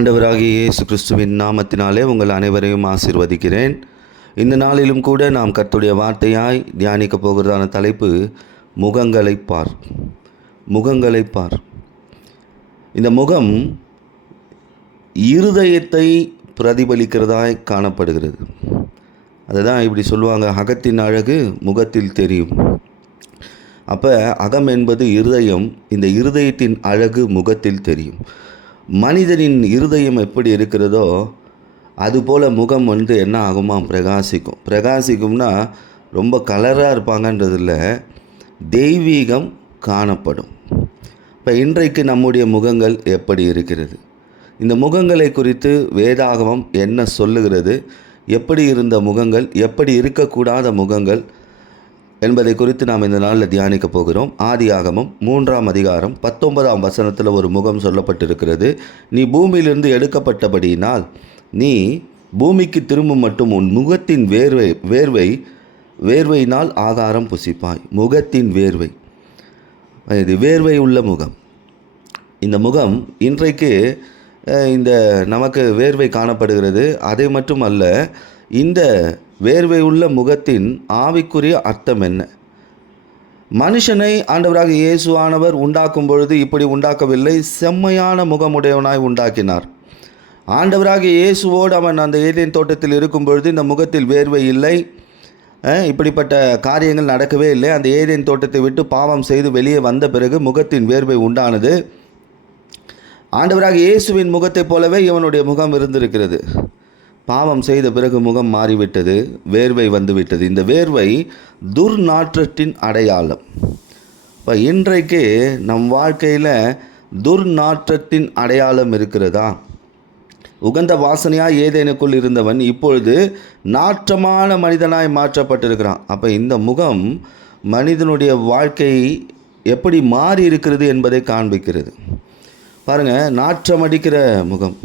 ஆண்டவராகிய இயேசு கிறிஸ்துவின் நாமத்தினாலே உங்கள் அனைவரையும் ஆசீர்வதிக்கிறேன். இந்த நாளிலும் கூட நாம் கர்த்தருடைய வார்த்தையாய் தியானிக்க போகிறதான தலைப்பு முகங்களை பார். முகங்களை பார். இந்த முகம் இருதயத்தை பிரதிபலிக்கிறதாய் காணப்படுகிறது. அதுதான் இப்படி சொல்லுவாங்க, அகத்தின் அழகு முகத்தில் தெரியும். அப்போ அகம் என்பது இருதயம், இந்த இருதயத்தின் அழகு முகத்தில் தெரியும். மனிதனின் இருதயம் எப்படி இருக்கிறதோ அதுபோல் முகம் என்ன ஆகுமா, பிரகாசிக்கும். பிரகாசிக்கும்னா ரொம்ப கலராக இருப்பாங்கன்றதில்ல, தெய்வீகம் காணப்படும். இப்போ இன்றைக்கு நம்முடைய முகங்கள் எப்படி இருக்கிறது, இந்த முகங்களை குறித்து வேதாகமம் என்ன சொல்லுகிறது, எப்படி இருந்த முகங்கள், எப்படி இருக்கக்கூடாத முகங்கள் என்பதை குறித்து நாம் இந்த நாளில் தியானிக்க போகிறோம். ஆதியாகமம் 3ஆம் அதிகாரம் 19ஆம் வசனத்தில் ஒரு முகம் சொல்லப்பட்டிருக்கிறது. நீ பூமியிலிருந்து எடுக்கப்பட்டபடியினால் நீ பூமிக்கு திரும்பும் மட்டும் உன் முகத்தின் வேர்வையினால் ஆகாரம் புசிப்பாய். முகத்தின் வேர்வை, இது வேர்வை உள்ள முகம். இந்த முகம் இன்றைக்கு இந்த நமக்கு வேர்வை காணப்படுகிறது. அதை மட்டும் அல்ல, இந்த வேர்வை உள்ள முகத்தின் ஆவிக்குரிய அர்த்தம் என்ன? மனுஷனை ஆண்டவராக இயேசுவானவர் உண்டாக்கும் பொழுது இப்படி உண்டாக்கவில்லை, செம்மையான முகமுடையவனாய் உண்டாக்கினார். ஆண்டவராக இயேசுவோடு அவன் அந்த ஏதேன் தோட்டத்தில் இருக்கும் பொழுது இந்த முகத்தில் வேர்வை இல்லை, இப்படிப்பட்ட காரியங்கள் நடக்கவே இல்லை. அந்த ஏதேன் தோட்டத்தை விட்டு பாவம் செய்து வெளியே வந்த பிறகு முகத்தின் வேர்வை உண்டானது. ஆண்டவராக இயேசுவின் முகத்தைப் போலவே இவனுடைய முகம் இருந்திருக்கிறது. பாவம் செய்த பிறகு முகம் மாறிவிட்டது, வேர்வை வந்துவிட்டது. இந்த வேர்வை துர்நாற்றத்தின் அடையாளம். இப்போ இன்றைக்கு நம் வாழ்க்கையில் துர்நாற்றத்தின் அடையாளம் இருக்கிறதா? உகந்த வாசனையாக ஏதேனுக்குள் இருந்தவன் இப்பொழுது நாற்றமான மனிதனாய் மாற்றப்பட்டிருக்கிறான். அப்போ இந்த முகம் மனிதனுடைய வாழ்க்கை எப்படி மாறி இருக்கிறது என்பதை காண்பிக்கிறது. பாருங்கள், நாற்றமடிக்கிற முகம்.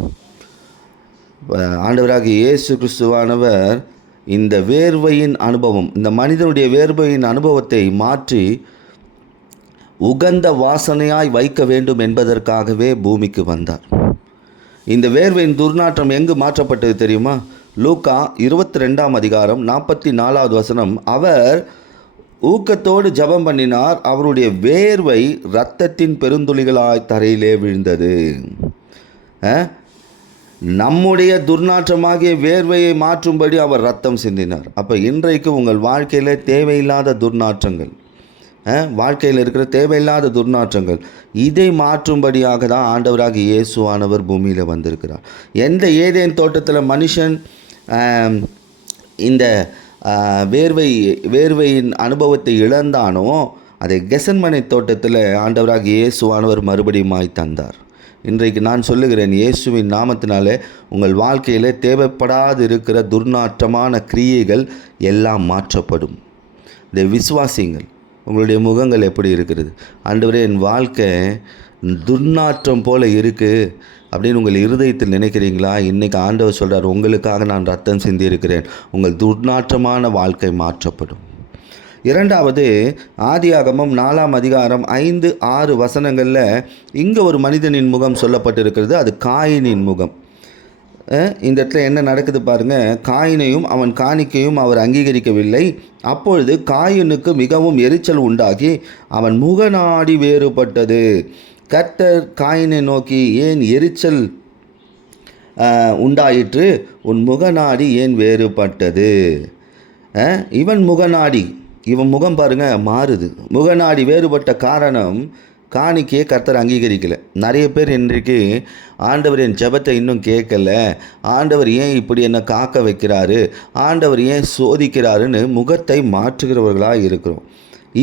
ஆண்டவராக இயேசு கிறிஸ்துவானவர் இந்த வேர்வையின் அனுபவம், இந்த மனிதனுடைய வேர்வையின் அனுபவத்தை மாற்றி உகந்த வாசனையாய் வைக்க வேண்டும் என்பதற்காகவே பூமிக்கு வந்தார். இந்த வேர்வையின் துர்நாற்றம் எங்கு மாற்றப்பட்டது தெரியுமா? லூக்கா 22ஆம் அதிகாரம் 44வது வசனம். அவர் ஊக்கத்தோடு ஜெபம் பண்ணினார், அவருடைய வேர்வை இரத்தத்தின் பெருந்துளிகளாய் தரையிலே விழுந்தது. நம்முடைய துர்நாற்றமாகிய வேர்வையை மாற்றும்படி அவர் ரத்தம் சிந்தினார். அப்போ இன்றைக்கு உங்கள் வாழ்க்கையில் தேவையில்லாத துர்நாற்றங்கள், வாழ்க்கையில் இருக்கிற தேவையில்லாத துர்நாற்றங்கள், இதை மாற்றும்படியாக தான் ஆண்டவராக இயேசுவானவர் பூமியில் வந்திருக்கிறார். எந்த ஏதேன் தோட்டத்தில் மனுஷன் இந்த வேர்வையின் அனுபவத்தை இழந்தானோ, அதை கெசன்மனை தோட்டத்தில் ஆண்டவராக இயேசுவானவர் மறுபடியும் தந்தார். இன்றைக்கு நான் சொல்லுகிறேன், இயேசுவின் நாமத்தினாலே உங்கள் வாழ்க்கையில் தேவைப்படாது இருக்கிற துர்நாற்றமான கிரியைகள் எல்லாம் மாற்றப்படும். இதை விசுவாசிங்கள். உங்களுடைய முகங்கள் எப்படி இருக்கிறது? ஆண்டவரே, என் வாழ்க்கை துர்நாற்றம் போல இருக்குது அப்படின்னு உங்கள் இருதயத்தில் நினைக்கிறீங்களா? இன்றைக்கி ஆண்டவர் சொல்கிறார், உங்களுக்காக நான் ரத்தம் சிந்தியிருக்கிறேன். உங்கள் துர்நாற்றமான வாழ்க்கை மாற்றப்படும். இரண்டாவது, ஆதியாகமம் 4ஆம் அதிகாரம் 5-6 வசனங்களில் இங்கே ஒரு மனிதனின் முகம் சொல்லப்பட்டிருக்கிறது. அது காயினின் முகம். இந்த இடத்துல என்ன நடக்குது பாருங்கள். காயினையும் அவன் காணிக்கையும் அவர் அங்கீகரிக்கவில்லை. அப்பொழுது காயினுக்கு மிகவும் எரிச்சல் உண்டாகி அவன் முகநாடி வேறுபட்டது. கர்த்தர் காயினை நோக்கி, ஏன் எரிச்சல் உண்டாயிற்று? உன் முகநாடி ஏன் வேறுபட்டது? இவன் முகம் பாருங்கள் மாறுது. முகநாடி வேறுபட்ட காரணம், காணிக்கையை கர்த்தர் அங்கீகரிக்கலை. நிறைய பேர் இன்றைக்கு ஆண்டவர் என் ஜெபத்தை இன்னும் கேட்கல, ஆண்டவர் ஏன் இப்படி என்னை காக்க வைக்கிறாரு, ஆண்டவர் ஏன் சோதிக்கிறாருன்னு முகத்தை மாற்றுகிறவர்களாக இருக்கிறோம்.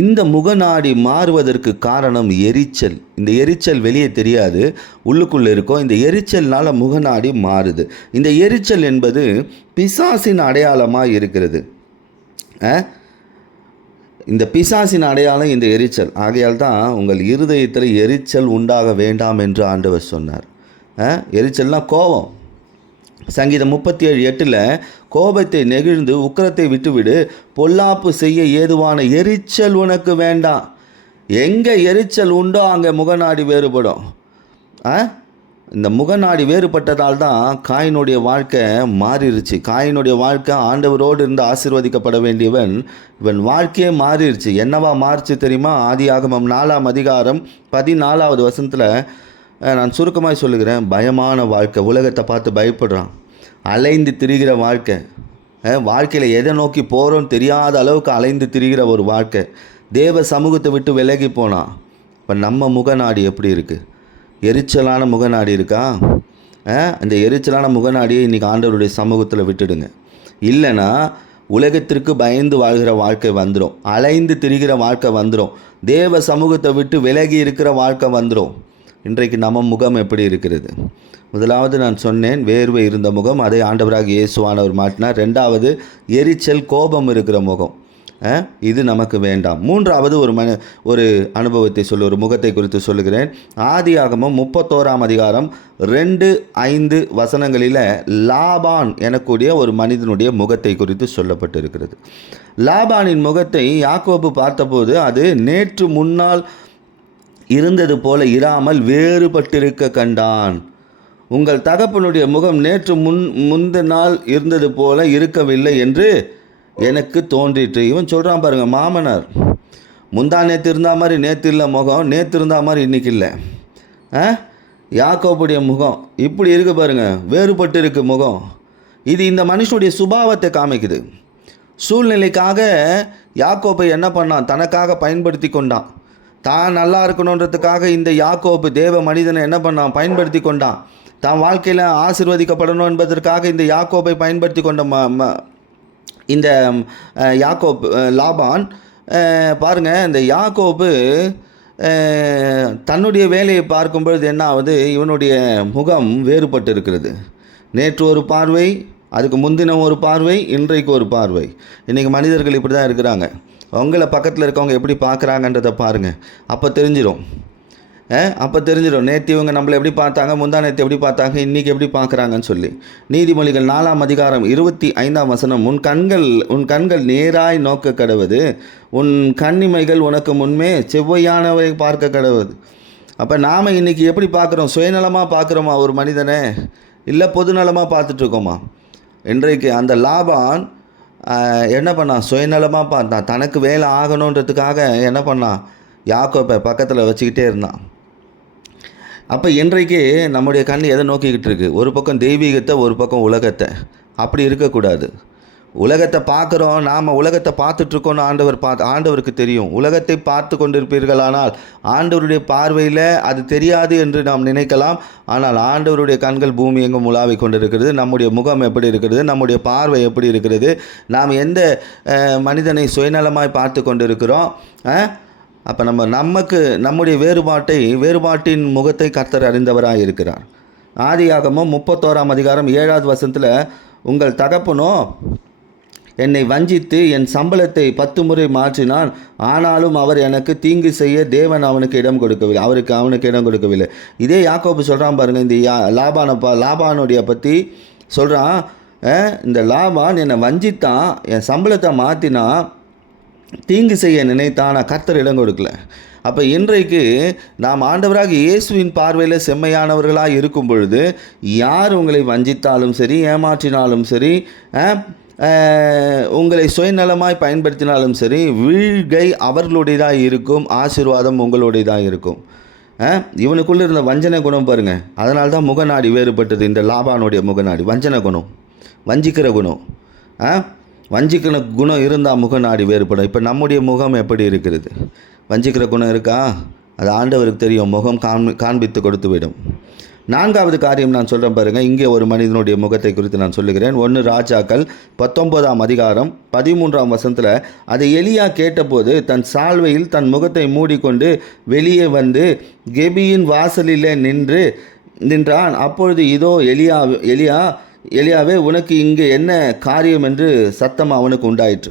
இந்த முகநாடி மாறுவதற்கு காரணம் எரிச்சல். இந்த எரிச்சல் வெளியே தெரியாது, உள்ளுக்குள்ளே இருக்கும். இந்த எரிச்சல்னால் முகநாடி மாறுது. இந்த எரிச்சல் என்பது பிசாசின் அடையாளமாக இருக்கிறது. இந்த பிசாசின் அடையாளம் இந்த எரிச்சல். ஆகையால் தான் உங்கள் இருதயத்தில் எரிச்சல் உண்டாக வேண்டாம் என்று ஆண்டவர் சொன்னார். எரிச்சல்னால் கோபம். சங்கீதம் 37:8 கோபத்தை நெகிழ்ந்து உக்கிரத்தை விட்டுவிடு, பொல்லாப்பு செய்ய ஏதுவான எரிச்சல் உனக்கு வேண்டாம். எங்கே எரிச்சல் உண்டோ அங்கே முகநாடி வேறுபடும். இந்த முகநாடி வேறுபட்டதால் தான் காயினுடைய வாழ்க்கை மாறிடுச்சு. காயினுடைய வாழ்க்கை ஆண்டவரோடு இருந்து ஆசீர்வதிக்கப்பட வேண்டியவன், இவன் வாழ்க்கையே மாறிடுச்சு. என்னவா மாறிச்சு தெரியுமா? ஆதியாகமம் 4ஆம் அதிகாரம் 14வது வசனத்தில் நான் சுருக்கமாக சொல்லுகிறேன். பயமான வாழ்க்கை, உலகத்தை பார்த்து பயப்படுறான், அலைந்து திரிகிற வாழ்க்கை, வாழ்க்கையில் எதை நோக்கி போகிறோன்னு தெரியாத அளவுக்கு அலைந்து திரிகிற ஒரு வாழ்க்கை, தேவ சமூகத்தை விட்டு விலகி போனான். இப்போ நம்ம முகநாடி எப்படி இருக்குது? எரிச்சலான முகநாடி இருக்கா? அந்த எரிச்சலான முகநாடியை இன்றைக்கி ஆண்டவருடைய சமூகத்தில் விட்டுடுங்க. இல்லைன்னா உலகத்திற்கு பயந்து வாழ்கிற வாழ்க்கை வந்துடும், அலைந்து திரிகிற வாழ்க்கை வந்துடும், தேவ சமூகத்தை விட்டு விலகி இருக்கிற வாழ்க்கை வந்துடும். இன்றைக்கு நம்ம முகம் எப்படி இருக்கிறது? முதலாவது நான் சொன்னேன், வேர்வை இருந்த முகம், அதை ஆண்டவராக இயேசுவானவர் மாட்டினார். ரெண்டாவது எரிச்சல், கோபம் இருக்கிற முகம், இது நமக்கு வேண்டாம். மூன்றாவது ஒரு அனுபவத்தை ஒரு முகத்தை குறித்து சொல்லுகிறேன். ஆதியாகமம் 31ஆம் அதிகாரம் 2-5 வசனங்களில் லாபான் எனக்கூடிய ஒரு மனிதனுடைய முகத்தை குறித்து சொல்லப்பட்டிருக்கிறது. லாபானின் முகத்தை யாக்கோபு பார்த்தபோது அது நேற்று முன்னால் இருந்தது போல இராமல் வேறுபட்டிருக்க கண்டான். உங்கள் தகப்பனுடைய முகம் நேற்று முந்தின நாள் இருந்தது போல இருக்கவில்லை என்று எனக்கு தோன்றிட்டு. இவன் சொல்கிறான் பாருங்கள், மாமனார் முந்தா நேற்று இருந்தா மாதிரி நேற்று இல்லை முகம், நேற்று இருந்தா மாதிரி இன்றைக்கி இல்லை. யாக்கோபுடைய முகம் இப்படி இருக்குது பாருங்கள், வேறுபட்டு இருக்குது முகம். இது இந்த மனுஷனுடைய சுபாவத்தை காமிக்குது. சூழ்நிலைக்காக யாக்கோபை என்ன பண்ணான்? தனக்காக பயன்படுத்தி கொண்டான். தான் நல்லா இருக்கணுன்றதுக்காக இந்த யாக்கோபு தேவ மனிதனை என்ன பண்ணான்? பயன்படுத்தி கொண்டான். தான் வாழ்க்கையில் ஆசீர்வதிக்கப்படணும் என்பதற்காக இந்த யாக்கோபை பயன்படுத்தி கொண்ட இந்த லாபான் பாருங்கள், இந்த யாக்கோபு தன்னுடைய வேலையை பார்க்கும்பொழுது என்ன ஆகுது? இவனுடைய முகம் வேறுபட்டு இருக்கிறது. நேற்று ஒரு பார்வை, அதுக்கு முந்தின ஒரு பார்வை, இன்றைக்கு ஒரு பார்வை. இன்றைக்கி மனிதர்கள் இப்படி தான் இருக்கிறாங்க. உங்களை பக்கத்தில் இருக்கவங்க எப்படி பார்க்குறாங்கன்றதை பாருங்கள், அப்போ தெரிஞ்சிடும். நேற்று இவங்க நம்மளை எப்படி பார்த்தாங்க, முந்தா நேற்று எப்படி பார்த்தாங்க, இன்றைக்கி எப்படி பார்க்குறாங்கன்னு சொல்லி. நீதிமொழிகள் 4ஆம் அதிகாரம் 25ஆம் வசனம், உன் கண்கள் நேராய் நோக்க கடவுது, உன் கண்ணிமைகள் உனக்கு முன்மே செவ்வையானவை பார்க்க கடவுது. அப்போ நாம் இன்றைக்கி எப்படி பார்க்குறோம்? சுயநலமாக பார்க்குறோமா ஒரு மனிதனை, இல்லை பொதுநலமாக பார்த்துட்ருக்கோமா? இன்றைக்கு அந்த லாபான் என்ன பண்ணான்? சுயநலமாக பார்த்தான். தனக்கு வேலை ஆகணுன்றதுக்காக என்ன பண்ணான்? யாக்கோபை பக்கத்தில் வச்சுக்கிட்டே இருந்தான். அப்போ இன்றைக்கு நம்முடைய கண் எதை நோக்கிக்கிட்டு இருக்கு? ஒரு பக்கம் தெய்வீகத்தை, ஒரு பக்கம் உலகத்தை. அப்படி இருக்கக்கூடாது. உலகத்தை பார்க்குறோம், நாம் உலகத்தை பார்த்துட்ருக்கோன்னு ஆண்டவருக்கு தெரியும். உலகத்தை பார்த்து கொண்டிருப்பீர்களானால் ஆண்டவருடைய பார்வையில் அது தெரியாது என்று நாம் நினைக்கலாம். ஆனால் ஆண்டவருடைய கண்கள் பூமி எங்கும் உலாவி கொண்டிருக்கிறது. நம்முடைய முகம் எப்படி இருக்கிறது? நம்முடைய பார்வை எப்படி இருக்கிறது? நாம் எந்த மனிதனை சுயநலமாய் பார்த்து கொண்டிருக்கிறோம்? அப்போ நம்முடைய வேறுபாட்டின் முகத்தை கர்த்தர் அறிந்தவராக இருக்கிறார். ஆதியாகமம் 31ஆம் அதிகாரம் 7வது வசனத்தில், உங்கள் தகப்பனோ என்னை வஞ்சித்து என் சம்பளத்தை 10 முறை மாற்றினான், ஆனாலும் அவர் எனக்கு தீங்கு செய்ய தேவன் அவனுக்கு இடம் கொடுக்கவில்லை. இதே யாக்கோபு சொல்கிறான் பாருங்கள், இந்த லாபானுடைய பற்றி சொல்கிறான். இந்த லாபான் என்னை வஞ்சித்தான், என் சம்பளத்தை மாற்றினா, தீங்கு செய்ய நினைத்தான், கர்த்தர் இடம் கொடுக்கல. அப்போ இன்றைக்கு நாம் ஆண்டவராக இயேசுவின் பார்வையில் செம்மையானவர்களாக இருக்கும் பொழுது யார் உங்களை வஞ்சித்தாலும் சரி, ஏமாற்றினாலும் சரி, உங்களை சுயநலமாய் பயன்படுத்தினாலும் சரி, வீழ்கை அவர்களுடையதாக இருக்கும், ஆசீர்வாதம் உங்களுடையதாக இருக்கும். இவனுக்குள்ளே இருந்த வஞ்சனை குணம் பாருங்கள், அதனால தான் முகநாடி வேறுபட்டது. இந்த லாபானுடைய முகநாடி வஞ்சனை குணம், வஞ்சிக்கிற குணம். வஞ்சிக்கிற குணம் இருந்தால் முகநாடி வேறுபடும். இப்போ நம்முடைய முகம் எப்படி இருக்கிறது? வஞ்சிக்கிற குணம் இருக்கா? அது ஆண்டவருக்கு தெரியும். முகம் காண்பித்து கொடுத்து விடும். 4வது காரியம் நான் சொல்கிறேன் பாருங்கள். இங்கே ஒரு மனிதனுடைய முகத்தை குறித்து நான் சொல்லுகிறேன். 1 ராஜாக்கள் 19ஆம் அதிகாரம் 13ஆம் வசனத்தில், அதை எலியா கேட்டபோது தன் சால்வையில் தன் முகத்தை மூடிக்கொண்டு வெளியே வந்து கெபியின் வாசலிலே நின்றான். அப்பொழுது இதோ எலியாவே உனக்கு இங்கே என்ன காரியம் என்று சத்தம் அவனுக்கு உண்டாயிற்று.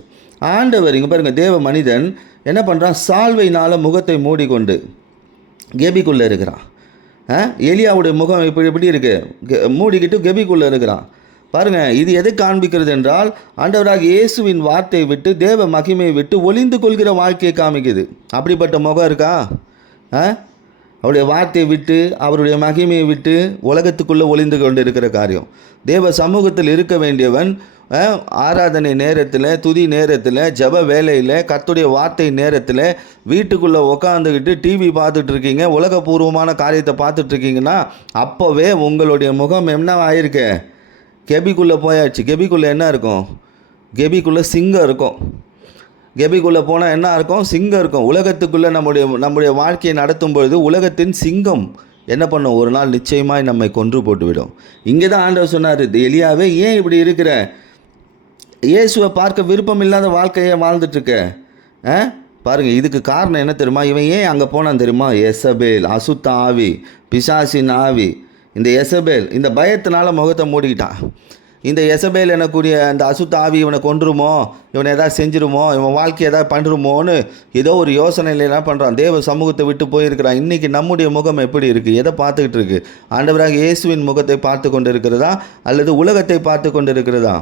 ஆண்டவர் இங்கே பாருங்கள், தேவ மனிதன் என்ன பண்ணுறான்? சால்வையினால் முகத்தை மூடிக்கொண்டு கெபிக்குள்ளே இருக்கிறான். எலியாவுடைய முகம் எப்படி இருக்குது? மூடிக்கிட்டு கெபிக்குள்ளே இருக்கிறான். பாருங்கள், இது எதை காண்பிக்கிறது என்றால் ஆண்டவராக இயேசுவின் வார்த்தையை விட்டு, தேவ மகிமையை விட்டு ஒளிந்து கொள்கிற வாழ்க்கையை காமிக்குது. அப்படிப்பட்ட முகம் இருக்கா? அவருடைய வார்த்தையை விட்டு அவருடைய மகிமையை விட்டு உலகத்துக்குள்ளே ஒளிந்து கொண்டு இருக்கிற காரியம். தேவ சமூகத்தில் இருக்க வேண்டியவன் ஆராதனை நேரத்தில், துதி நேரத்தில், ஜப வேலையில், கர்த்தருடைய வார்த்தை நேரத்தில் வீட்டுக்குள்ளே உக்காந்துக்கிட்டு டிவி பார்த்துட்டு இருக்கீங்க, உலகபூர்வமான காரியத்தை பார்த்துட்ருக்கீங்கன்னா அப்போவே உங்களுடைய முகம் என்ன ஆகிருக்கு? கெபிக்குள்ளே போயாச்சு. கெபிக்குள்ளே என்ன இருக்கும்? கெபிக்குள்ளே சிங்கம் இருக்கும். கெபிக்குள்ளே போனால் என்ன இருக்கும்? சிங்கம் இருக்கும். உலகத்துக்குள்ளே நம்முடைய வாழ்க்கையை நடத்தும் பொழுது உலகத்தின் சிங்கம் என்ன பண்ணும்? ஒரு நாள் நிச்சயமாய் நம்மை கொன்று போட்டுவிடும். இங்கே தான் ஆண்டவர் சொன்னார், எலியாவே ஏன் இப்படி இருக்கிற? இயேசுவை பார்க்க விருப்பம் இல்லாத வாழ்க்கையை வாழ்ந்துட்டுருக்க. பாருங்கள், இதுக்கு காரணம் என்ன தெரியுமா? இவன் ஏன் அங்கே போனான் தெரியுமா? எசபேல், அசுத்த ஆவி, பிசாசின் ஆவி. இந்த எசபேல் இந்த பயத்தினால முகத்தை மூடிக்கிட்டான். இந்த எசபேல் எனக்கூடிய அந்த அசுத்த ஆவி இவனை கொன்றுமோ, இவனை எதாவது செஞ்சிருமோ, இவன் வாழ்க்கை எதாவது பண்ணுறமோன்னு ஏதோ ஒரு யோசனையில் என்ன பண்ணுறான்? தேவ சமூகத்தை விட்டு போயிருக்கிறான். இன்றைக்கி நம்முடைய முகம் எப்படி இருக்குது? எதை பார்த்துக்கிட்டு இருக்குது? ஆண்டவராக இயேசுவின் முகத்தை பார்த்து கொண்டு இருக்கிறதா அல்லது உலகத்தை பார்த்து கொண்டு இருக்கிறதா?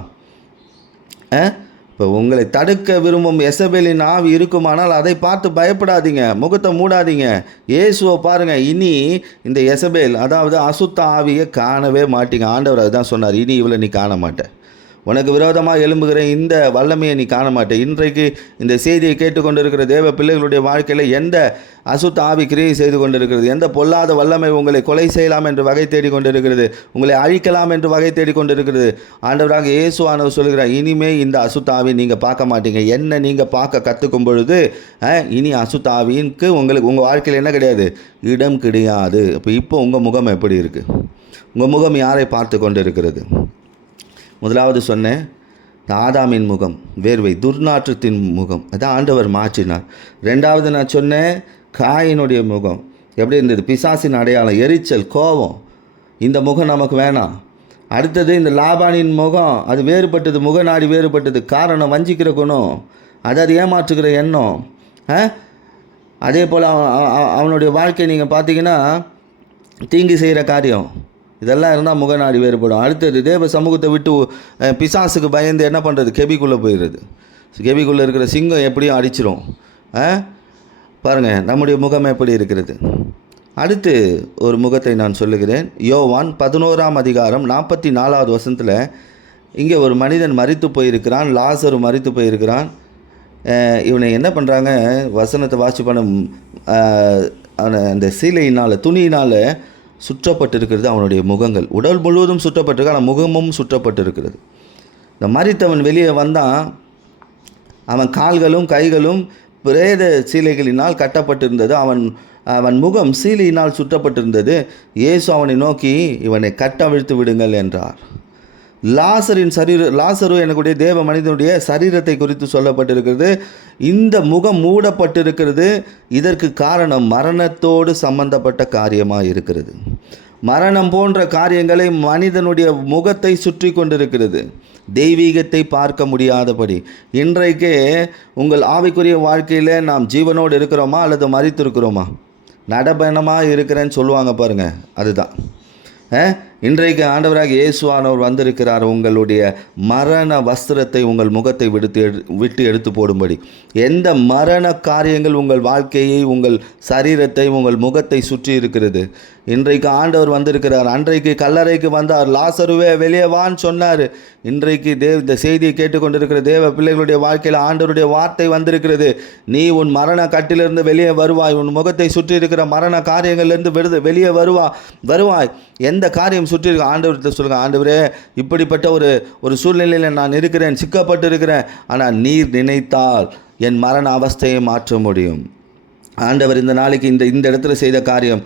இப்போ உங்களை தடுக்க விரும்பும் எசபேலின் ஆவி இருக்குமானால் அதை பார்த்து பயப்படாதீங்க, முகத்தை மூடாதீங்க. இயேசுவை பாருங்கள். இனி இந்த எசபேல், அதாவது அசுத்த ஆவியை காணவே மாட்டீங்க. ஆண்டவர் அதுதான் சொன்னார், இனி இவளை நீ காண மாட்டேன், உனக்கு விரோதமாக எழும்புகிற இந்த வல்லமையை நீ காண மாட்டேன். இன்றைக்கு இந்த செய்தியை கேட்டுக்கொண்டிருக்கிற தேவ பிள்ளைகளுடைய வாழ்க்கையில் எந்த அசுத்த ஆவி கிரியை செய்து கொண்டிருக்கிறது? எந்த பொல்லாத வல்லமை உங்களை கொலை செய்யலாம் என்று வகை தேடி கொண்டிருக்கிறது? உங்களை அழிக்கலாம் என்று வகை தேடி கொண்டிருக்கிறது? ஆண்டவராக இயேசுவானவர் சொல்கிறார், இனிமே இந்த அசுத்த ஆவி நீங்கள் பார்க்க மாட்டீங்க. என்ன நீங்கள் பார்க்க கற்றுக்கும் பொழுது இனி அசுத்த ஆவிக்கு உங்கள் வாழ்க்கையில் என்ன கிடையாது? இடம் கிடையாது. இப்போ உங்கள் முகம் எப்படி இருக்குது? உங்கள் முகம் யாரை பார்த்து கொண்டு இருக்கிறது? முதலாவது சொன்னேன், ஆதாமின் முகம் வேர்வை, துர்நாற்றத்தின் முகம், அதான் ஆண்டவர் மாற்றினார். ரெண்டாவது நான் சொன்னேன், காயினுடைய முகம் எப்படி இருந்தது? பிசாசின் அடையாளம், எரிச்சல், கோபம். இந்த முகம் நமக்கு வேணாம். அடுத்தது இந்த லாபானின் முகம், அது வேறுபட்டது, முகநாடி வேறுபட்டது. காரணம் வஞ்சிக்கிற குணம், அதாவது ஏமாற்றுகிற எண்ணம். அதே போல் அவனுடைய வாழ்க்கை நீங்கள் பார்த்தீங்கன்னா தீங்கு செய்கிற காரியம், இதெல்லாம் இருந்தால் முகநாடி வேறுபடும். அடுத்தது தேவ சமூகத்தை விட்டு பிசாசுக்கு பயந்து என்ன பண்ணுறது? கெபிக்குள்ளே போயிடுறது. கெபிக்குள்ளே இருக்கிற சிங்கம் எப்படியும் அடிச்சிரும். பாருங்கள் நம்முடைய முகம் எப்படி இருக்கிறது. அடுத்து ஒரு முகத்தை நான் சொல்லுகிறேன். யோவான் 11ஆம் அதிகாரம் 44வது வசனத்தில் இங்கே ஒரு மனிதன் மரித்து போயிருக்கிறான், லாசரு மரித்து போயிருக்கிறான். இவனை என்ன பண்ணுறாங்க? வசனத்தை வாசி பண்ண அந்த சீலையினால், துணியினால் சுற்றப்பட்டிருக்கிறது அவனுடைய முகங்கள். உடல் முழுவதும் சுற்றப்பட்டிருக்கு, ஆனால் முகமும் சுற்றப்பட்டிருக்கிறது. இந்த மரித்தவன் வெளியே வந்தான். அவன் கால்களும் கைகளும் பிரேத சீலைகளினால் கட்டப்பட்டிருந்தது. அவன் முகம் சீலையினால் சுற்றப்பட்டிருந்தது. இயேசு அவனை நோக்கி, இவனை கட்டவிழ்த்து விடுங்கள் என்றார். லாசரு எனக்குடைய தேவ மனிதனுடைய சரீரத்தை குறித்து சொல்லப்பட்டிருக்கிறது. இந்த முகம் மூடப்பட்டிருக்கிறது. இதற்கு காரணம் மரணத்தோடு சம்பந்தப்பட்ட காரியமாக இருக்கிறது. மரணம் போன்ற காரியங்களை மனிதனுடைய முகத்தை சுற்றி கொண்டிருக்கிறது, தெய்வீகத்தை பார்க்க முடியாதபடி. இன்றைக்கே உங்கள் ஆவிக்குரிய வாழ்க்கையில் நாம் ஜீவனோடு இருக்கிறோமா அல்லது மரித்திருக்கிறோமா? நடபயணமாக இருக்கிறேன்னு சொல்லுவாங்க பாருங்கள், அதுதான். இன்றைக்கு ஆண்டவராக இயேசுவானவர் வந்திருக்கிறார் உங்களுடைய மரண வஸ்திரத்தை உங்கள் முகத்தை விட்டு எடுத்து போடும்படி. எந்த மரண காரியங்கள் உங்கள் வாழ்க்கையை, உங்கள் சரீரத்தை, உங்கள் முகத்தை சுற்றி இருக்கிறது? இன்றைக்கு ஆண்டவர் வந்திருக்கிறார். அன்றைக்கு கல்லறைக்கு வந்தார், லாசருவே வெளியே வான்னு சொன்னார். இன்றைக்கு இந்த செய்தியை கேட்டுக்கொண்டிருக்கிற தேவ பிள்ளைகளுடைய வாழ்க்கையில் ஆண்டவருடைய வார்த்தை வந்திருக்கிறது. நீ உன் மரண கட்டிலிருந்து வெளியே வருவாய். உன் முகத்தை சுற்றி இருக்கிற மரண காரியங்கள்லேருந்து வெளியே வருவாய். எந்த காரியம் சுற்றி இருக்க ஆண்டவர்கிட்ட சொல்லுங்கள், ஆண்டவரே இப்படிப்பட்ட ஒரு சூழ்நிலையில் நான் இருக்கிறேன், சிக்கப்பட்டு இருக்கிறேன். ஆனால் நீர் நினைத்தால் என் மரண அவஸ்தையை மாற்ற முடியும். ஆண்டவர் இந்த நாளைக்கு இந்த இடத்துல செய்த காரியம்,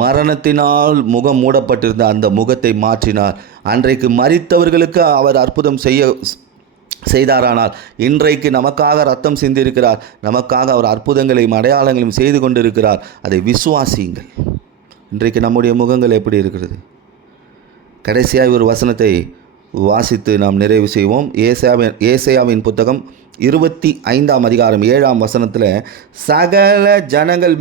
மரணத்தினால் முகம் மூடப்பட்டிருந்த அந்த முகத்தை மாற்றினார். அன்றைக்கு மரித்தவர்களுக்கு அவர் அற்புதம் செய்தாரானால் இன்றைக்கு நமக்காக ரத்தம் சிந்திருக்கிறார். நமக்காக அவர் அற்புதங்களையும் அடையாளங்களையும் செய்து கொண்டிருக்கிறார். அதை விசுவாசியுங்கள். இன்றைக்கு நம்முடைய முகங்கள் எப்படி இருக்கிறது? கடைசியாக ஒரு வசனத்தை வாசித்து நாம் நிறைவு செய்வோம். ஏசாயாவின் புத்தகம் 25ஆம் அதிகாரம் 7ஆம் வசனத்தில், சகல ஜனங்கள்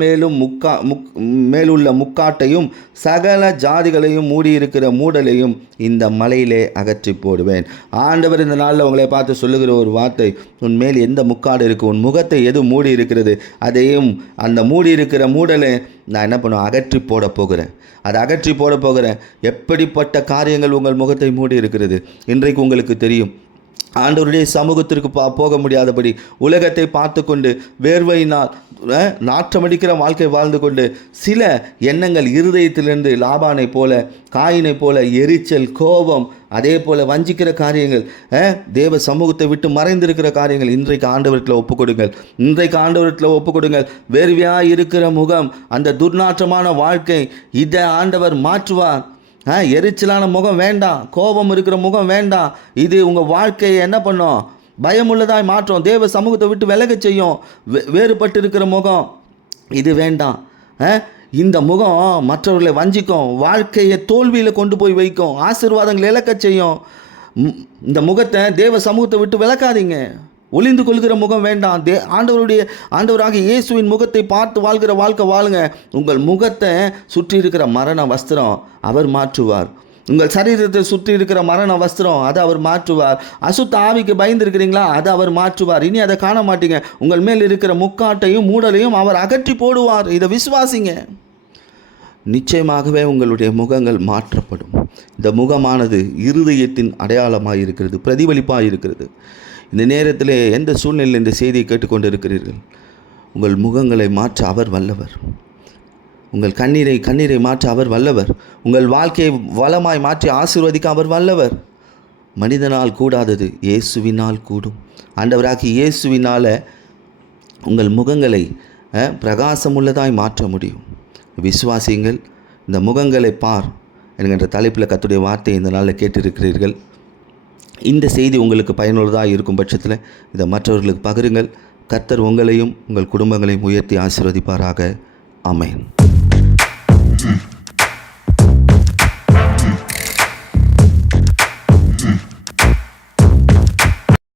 மேலுள்ள முக்காட்டையும் சகல ஜாதிகளையும் மூடியிருக்கிற மூடலையும் இந்த மலையிலே அகற்றி போடுவேன். ஆண்டவர் இந்த நாளில் உங்களை பார்த்து சொல்லுகிற ஒரு வார்த்தை, உன் மேல் எந்த முக்காடு இருக்குது, உன் முகத்தை எது மூடி இருக்கிறது, அதையும் அந்த மூடி இருக்கிற மூடலை நான் என்ன பண்ணுவேன், அகற்றி போட போகிறேன். அதை அகற்றி போட போகிறேன். எப்படிப்பட்ட காரியங்கள் உங்கள் முகத்தை மூடி இருக்கிறது? இன்றைக்கு உங்களுக்கு தெரியும், ஆண்டவருடைய சமூகத்திற்கு போக முடியாதபடி உலகத்தை பார்த்து கொண்டு வேர்வையினால் நாற்றமடிக்கிற வாழ்க்கை வாழ்ந்து கொண்டு சில எண்ணங்கள் இருதயத்திலிருந்து லாபானை போல, காயினை போல எரிச்சல், கோபம், அதே போல் வஞ்சிக்கிற காரியங்கள், தேவ சமூகத்தை விட்டு மறைந்திருக்கிற காரியங்கள் இன்றைக்கு ஆண்டவரத்தில் ஒப்புக் கொடுங்கள். இன்றைக்கு ஆண்டவரத்தில் ஒப்புக் கொடுங்கள். வேர்வையாக இருக்கிற முகம், அந்த துர்நாற்றமான வாழ்க்கை, இதை ஆண்டவர் மாற்றுவார். எரிச்சலான முகம் வேண்டாம், கோபம் இருக்கிற முகம் வேண்டாம். இது உங்கள் வாழ்க்கையை என்ன பண்ணும்? பயமுள்ளதாய் மாற்றும். தேவ சமூகத்தை விட்டு விலக செய்யும். வேறுபட்டு இருக்கிற முகம் இது வேண்டாம். இந்த முகம் மற்றவர்களை வஞ்சிக்கும், வாழ்க்கையை தோல்வியில் கொண்டு போய் வைக்கும், ஆசீர்வாதங்களை இழக்க செய்யும். இந்த முகத்தை தேவ சமூகத்தை விட்டு விலக்காதீங்க. ஒளிந்து கொள்கிற முகம் வேண்டாம். ஆண்டவராகிய இயேசுவின் முகத்தை பார்த்து வாழ்கிற வாழ்க்கை வாழுங்க. உங்கள் முகத்தை சுற்றி இருக்கிற மரண வஸ்திரம் அவர் மாற்றுவார். உங்கள் சரீரத்தை சுற்றி இருக்கிற மரண வஸ்திரம் அதை அவர் மாற்றுவார். அசுத்த ஆவிக்கு பயந்துருக்கிறீங்களா? அதை அவர் மாற்றுவார். இனி அதை காண மாட்டீங்க. உங்கள் மேல் இருக்கிற முக்காட்டையும் மூடலையும் அவர் அகற்றி போடுவார். இதை விசுவாசிங்க. நிச்சயமாகவே உங்களுடைய முகங்கள் மாற்றப்படும். இந்த முகமானது இருதயத்தின் அடையாளமாக இருக்கிறது, பிரதிபலிப்பாக இருக்கிறது. இந்த நேரத்தில் எந்த சூழ்நிலையில் இந்த செய்தியை கேட்டுக்கொண்டு இருக்கிறீர்கள், உங்கள் முகங்களை மாற்ற அவர் வல்லவர். உங்கள் கண்ணீரை மாற்ற அவர் வல்லவர். உங்கள் வாழ்க்கையை வளமாய் மாற்றி ஆசீர்வதிக்க அவர் வல்லவர். மனிதனால் கூடாதது இயேசுவினால் கூடும். ஆண்டவராகிய இயேசுவினால் உங்கள் முகங்களை பிரகாசமுள்ளதாய் மாற்ற முடியும். விசுவாசியுங்கள். இந்த முகங்களை பார் என்கின்ற தலைப்பில் கர்த்தருடைய வார்த்தையை இந்த நாளில் கேட்டிருக்கிறீர்கள். இந்த செய்தி உங்களுக்கு பயனுள்ளதாக இருக்கும் பட்சத்தில் இதை மற்றவர்களுக்கு பகிருங்கள். கர்த்தர் உங்களையும் உங்கள் குடும்பங்களையும் உயர்த்தி ஆசீர்வதிப்பாராக. ஆமென்.